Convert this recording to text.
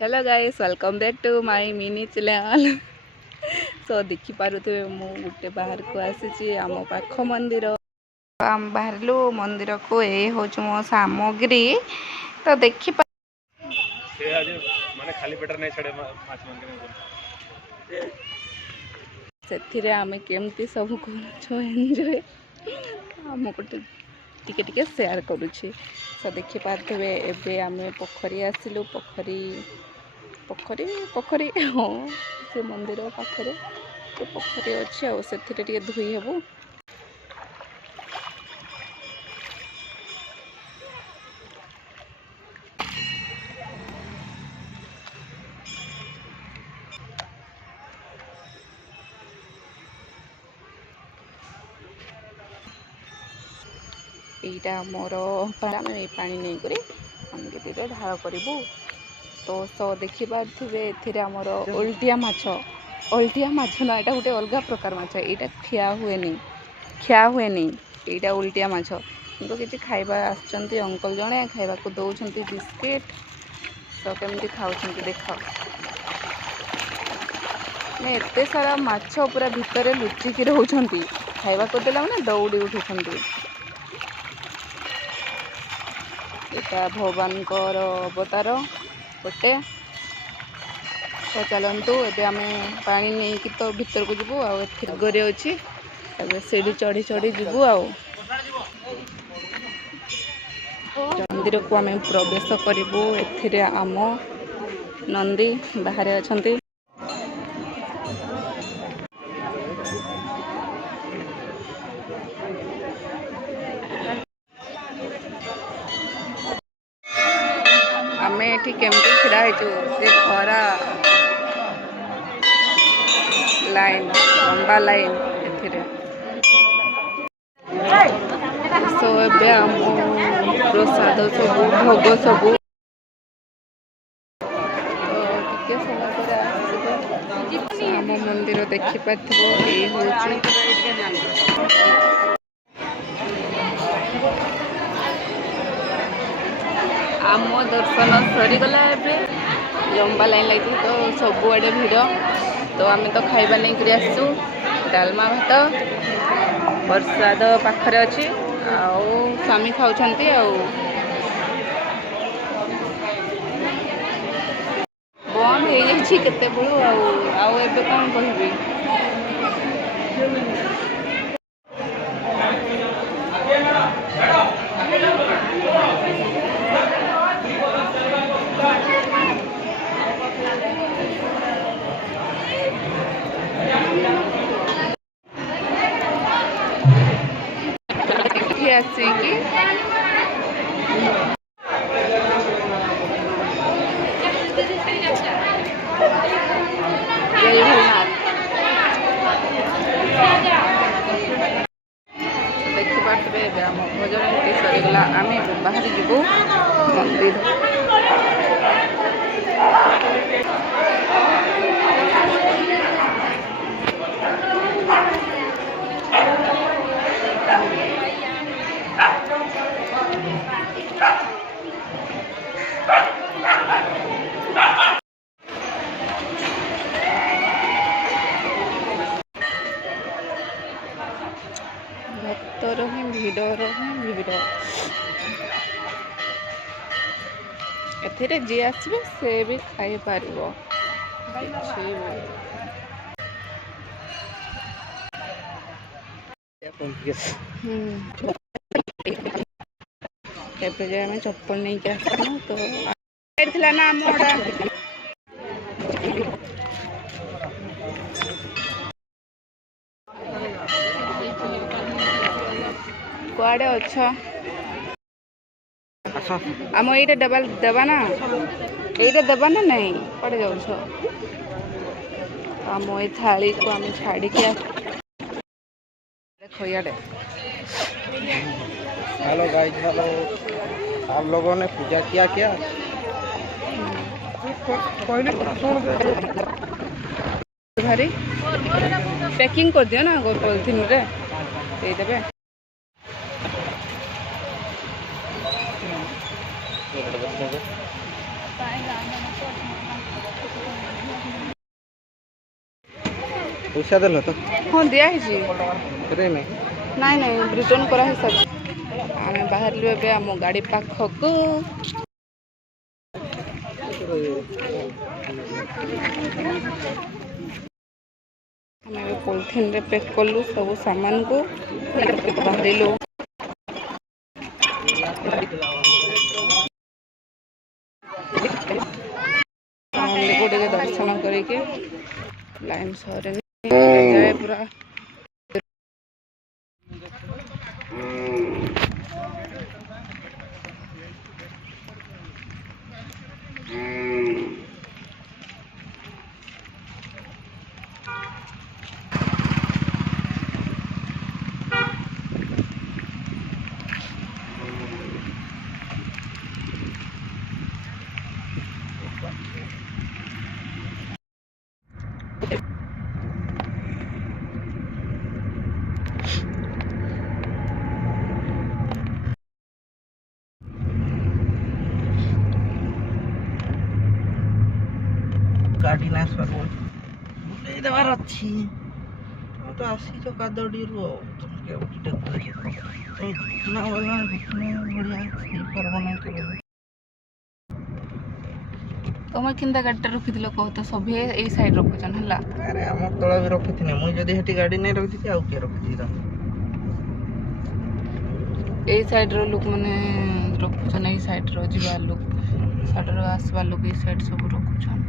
Hello guys welcome back to my mini channel. So देखि पारुथे मु गुटे बाहर को आसी आम पाख मंदिर आम बाहरलु मंदिर को ए होच मो सामग्री तो देखि से आज माने खाली पेटर नहीं छड़े माछ मंदिर सेथिरे आमे केमती सब करछो एन्जॉय आम को टिके टिके शेयर करूछि। सो देखि पारथबे एबे आमे पोखरी आसिलु पोखरी पोखरी पोखरी हाँ से मंदिर पाखे तो पोखरी अच्छे आ से धोई हेबू। यहीटा मोर आम पानी नहीं करी अंगे ढाल करूँ तो सो देखिपे एमर ओल्टिया माछ ना यहाँ गोटे अलग प्रकार माछ यहाँ खिया हुए यहाँ उल्टिया माछ तो किसी खाइबा आसचंती अंकल जड़े खाइबा को दौरान बिस्किट तो केमती खाऊँ देख एते सारा माछ पूरा भितर लुचिकी रोचंती खाइबा को देला माने दौड़ी उठुंट। यहाँ भगवान अवतार गोटे तो चलतु एबे आम पानी नहीं कि तो भीतर को जीवु आगे अच्छी सीढ़ी चढ़ी चढ़ी जीवु मंदिर को आम प्रवेश करूँ। एथिरे आम नंदी बाहर अच्छा आमे एठी केमती छिड़ा हेचु से खरा लाइन लंबा लाइन एथिरे सो एबे आम प्रसाद सब भोग सब टिके समय पर आम मंदिर देखि पाथबो ए होची आम दर्शन सरीगला लंबा लाइन लगी तो सबुआड़े भिड़ तो आम तो खाइबा नहीं कर आसु डालमा भात प्रसाद पाखरे अच्छी आउ स्वामी खाऊँ बंद हो जाते बेलू आउ एबे कौन कहबी आसिकी देखिपे भोजन सरीगला आम बाहर जीवु मंदिर भक्तर ही भिड़ एथिरे जी आसबे से भी खाई पारिबो एबे आम चप्पल नहीं के आसनु तो ना आम कुआड़े अच्छा आम ये डबल देवा ना ये देवा ना नहीं पड़े जाऊ आम ये थाली को आम छाड़ी देखो याडे। Hello guys, hello. आप लोगों ने पूजा किया क्या? भारी पैकिंग कर दियो ना पॉलिथीन रे दे देबे। ପଇସା ଦେଲ ତ ହଁ ଦିଆହେଇଛି। କେତେ ନାଇଁ ନାଇଁ ନାଇଁ ରିଟର୍ନ କରାହେଇସାରିଛି। ଆମେ ବାହାରିଲୁ ଏବେ ଆମ ଗାଡ଼ି ପାଖକୁ। ଆମେ ଏବେ ପଲିଥିନରେ ପ୍ୟାକ୍ କଲୁ ସବୁ ସାମାନକୁ ବାହାରିଲୁ। ମନ୍ଦିରକୁ ଟିକେ ଦର୍ଶନ କରିକି ଲାଇନ୍ ସରେନି ଯାଏ ପୁରା। ଗାଡ଼ି ନା ସର୍ବ ବୁଲେଇ ଦେବାର ଅଛି। ତମେ ତ ଆସିଛ କାଦଡ଼ିରୁ ଆଉ ତମେ କେଉଁଠି ବଢ଼ିଆ ହେଇପାରିବ ନାହିଁ କେବେ। ତମେ କେନ୍ତା ଗାଡ଼ିଟା ରଖିଥିଲ କହ ତ? ସଭିଏ ଏଇ ସାଇଡ୍ ରଖୁଛନ୍ ହେଲା। ଆରେ ଆମ ତଳ ବି ରଖିଥିନି ମୁଇଁ ଯଦି ସେଠି ଗାଡ଼ି ନେଇ ରଖିଛି ଆଉ କିଏ ରଖିଛି? ଏଇ ସାଇଡ୍ର ଲୋକମାନେ ରଖୁଛନ୍, ଏଇ ସାଇଡ୍ର ଯିବା ଲୋକ, ସାଇଡ୍ର ଆସିବା ଲୋକ ଏଇ ସାଇଡ୍ ସବୁ ରଖୁଛନ୍।